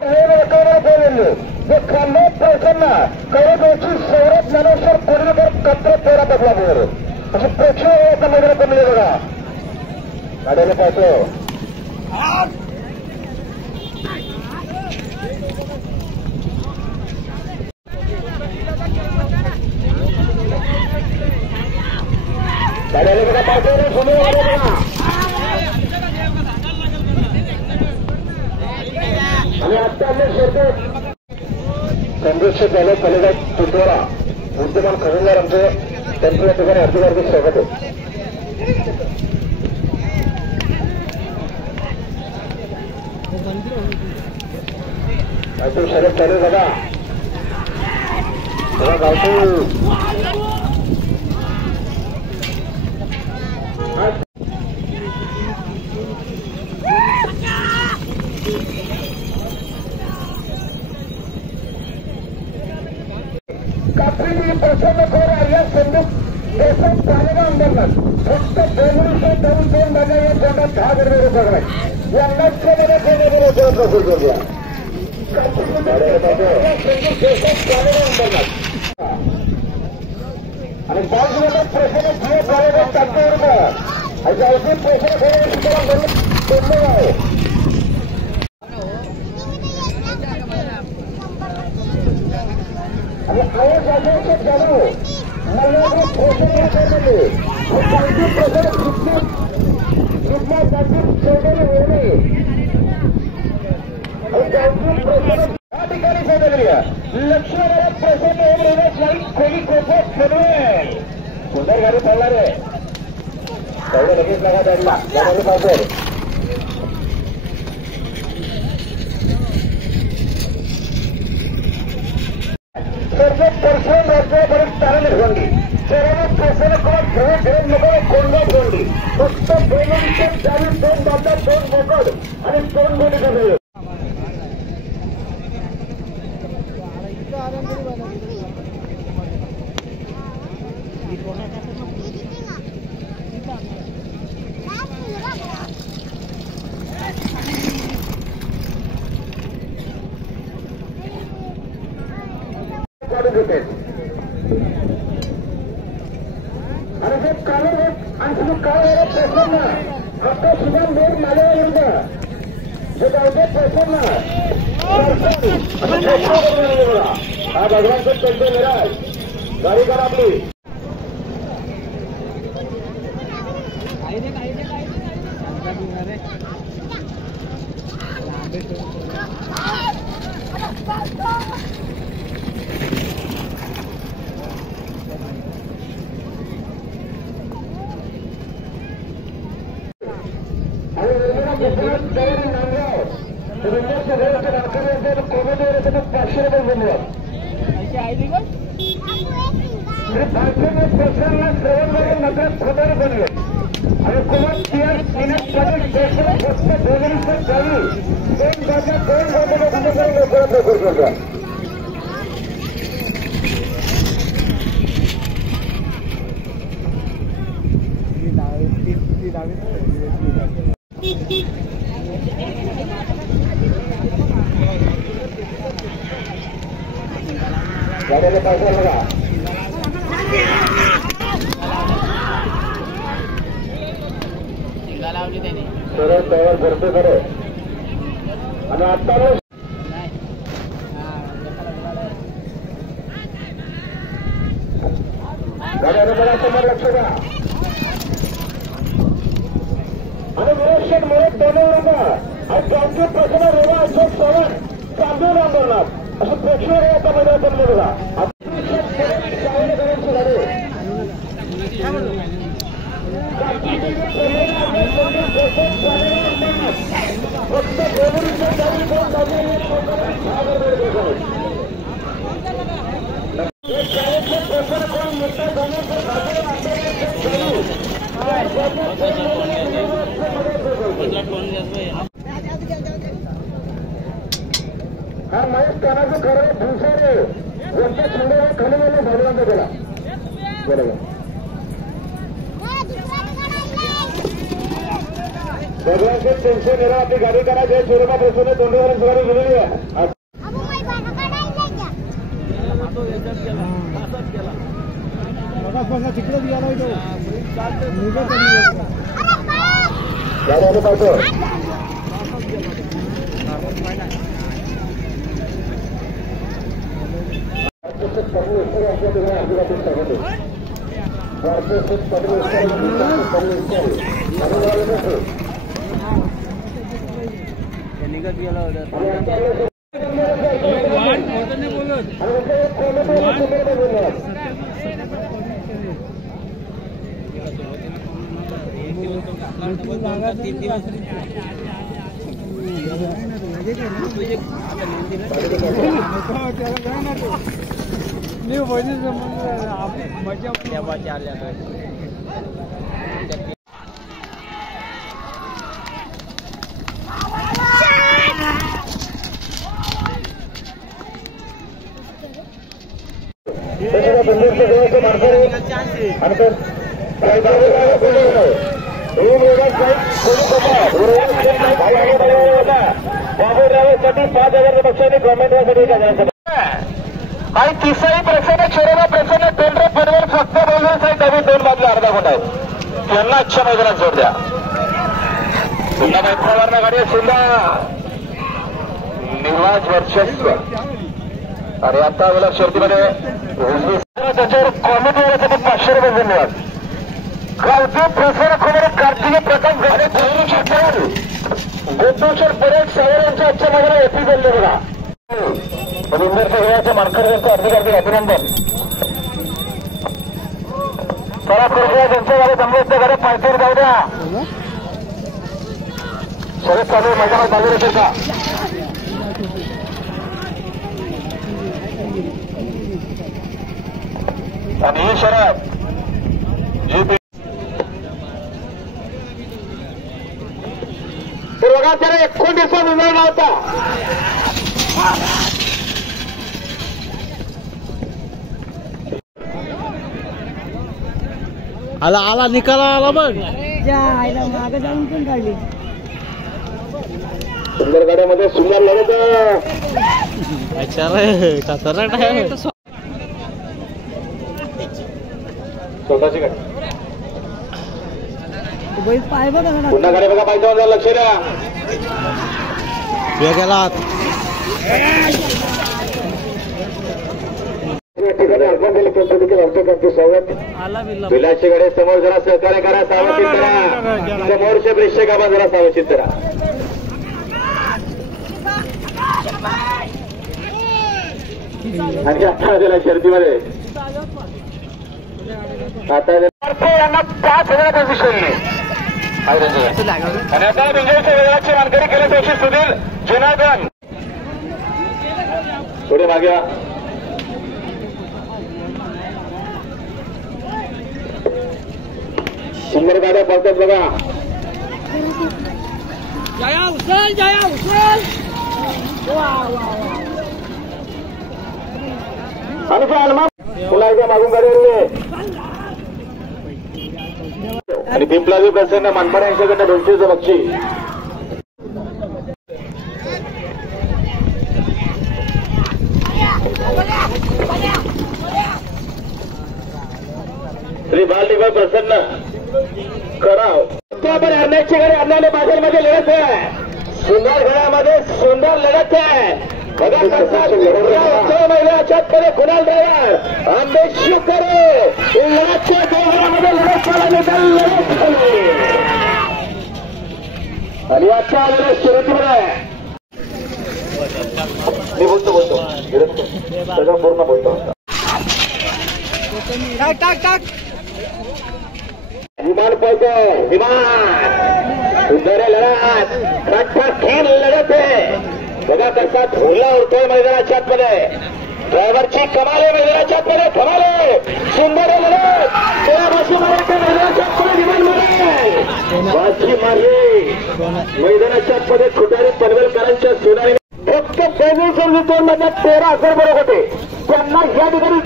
जे खांबे पैशांना कवडची सौरभ ज्ञानेश्वर कोल्हेकर कत्र तेरा बदलावर अशी प्रेक्षक मैदान कमले बघा गाड्याला पाहतो गाड्याला बघा पाहतो समोर आणि आता संरक्षक झाले कलेजा तुटवाडा विद्यमान खजिनदार आमचे त्यांचं या ठिकाणी हार्दिक स्वागत आहे. शरद चालू बघा बघा गावतो प्रसन्न खोर या संदूक देशात चालना अंदरनाथ फक्त 2 बाजा या तोंडात 10 गरबे पडलाय या लक्षामध्ये कोणाकडे प्रफुल करूया देशात चालना अंदरनाथ आणि 5 नंबर प्रसन्न जीव झालेला टाक्यावर अशा अजून प्रसन्न खोर आहे आणि आवाज आवाज चालू मला प्रसन्न करते प्रसन्न सुषमा गांधी चौधरी होणे या ठिकाणी सोडली लक्ष्मणाला प्रसन्न होण्यास नाही खोली खोखो खेळवेल सुंदर गाडी चालणार आहे तेवढं लगेच लगा द्यायला गाडी पाहतो पर्सन राज्यापर्यंत चालली झोंडी सर्व प्रसन्न करून घेऊन घेऊन नको कोंडा झोंडी फक्त 2 बाता 2 बोकड आणि 2 गोडी झाले आणि जे काळे आणि काळे प्रसन्न आता सुद्धा मेर नाल्यावर येऊ द्या जे गावते प्रसन्न हा भगवानचं त्यांचे निराश गाडी करा आपली गाड्याला पाहिजे बघा सरळ तयार करतो करे आणि आता गाड्याला बघा समोर लक्ष द्या आणि विरोशन मुळे दोन नका आणि गावचे प्रश्न रेवा अशोक चव्हाण चांदूर आंदोलनात असं प्रेक्षक आता मध्ये बनले बघा फक्त प्रसन्न करून मोठ्या हा महेश कानाचं खरं भुसारे वरच्या खंडावर खाली गेले भगवान गेला बरोबर सगळ्यांचे टेन्शन येणार आपली गाडी करा जे स्वरूपात प्रसन्न तोंडीवर गाडी गेलेली आहे तिकडेच गेला निघत गेला आणि तिसराही प्रसन्न छोरेला प्रसन्न टेंडर फनवर फक्त बोलण्यासाठी नवीन 2 बाजूला अर्धा गुंठ आहे त्यांना अच्छा मैदानात जोड द्या पुन्हा मैत्रावरनं गाडी सुद्धा निर्वाज वर्चस्व आणि आता मला शर्तीमध्ये त्याच्यावर कॉमेडी येण्यासाठी 500 रुपये धन्यवाद गावचे प्रसन्न खोबरे कार्तिकी प्रकाश घाले गोपेश्वर परेड सावरांच्या आजच्या मैदानात एपी बोलले बघा रवींद्रच्या खेळाच्या मानकऱ्यांचं हार्दिक अभिनंदन चला कृपया त्यांच्या गाडी जमल्याच्या घरात पायथ्यावर जाऊ द्या शरद चालू मैदानात बाजूला येते का आणि ही शरद जी बघा त्याला 19 निर्णय नव्हता आला आला निकाला आला बघ मागे जाऊन पण काढली सुंदर गाड्यामध्ये सुंदर लढत खतरनाक आहे स्वतःची गाडी पाय बघा पुन्हा गाडी बघा पाहिजे लक्ष द्या गेला स्वागत विलासची गाडी समोर जरा सहकार्य करा सावचित करा समोरच्या प्रेक्षकांना जरा सावचित करा आणि आता आलेल्या शर्तीमध्ये आता यांना 5,000 विषयले आणि आता विजयच्या वेळाची मानकरी केले त्याची सुनील जुनागन पुढे मागे सुंदर गाड्या पळतात बघा जया उचल आणि पुन्हा एकदा मागून गाडी आणि पिंपलाजी प्रसन्न मानपाडा यांच्याकडनं 200चं बक्षीस श्री बालदिवाळ प्रसन्न कराव आपण अन्याची गाडी अन्याने बाजारमध्ये लढत आहे सुंदर घरामध्ये सुंदर लढत आहे बघा कसा महिन्याच्या कडे कुणाल ड्रायव्हर आंबेशिव करे लढतच्या दोघांमध्ये लढत आणि आजच्या आलेल्या शर्यतीमध्ये मी बोलतो सगळं पूर्ण बोलतो टाक विमान पळतो विमान सुंदर लढत कट्टा खेळ लढत आहे बघा कसा धोला उडतोय मैदानाच्या आतमध्ये ड्रायव्हरची कमाले मैदानाच्या आतमध्ये धमाले सुंदर लढत त्या बाशी मारायच्या मैदानाच्या आतमध्ये विमान मारे बाशी मारली मैदानाच्या आतमध्ये खुटारी पनवेलकरांच्या सोनारी फक्त 2 मध्ये 13 बरोबर होते त्यांना या ठिकाणी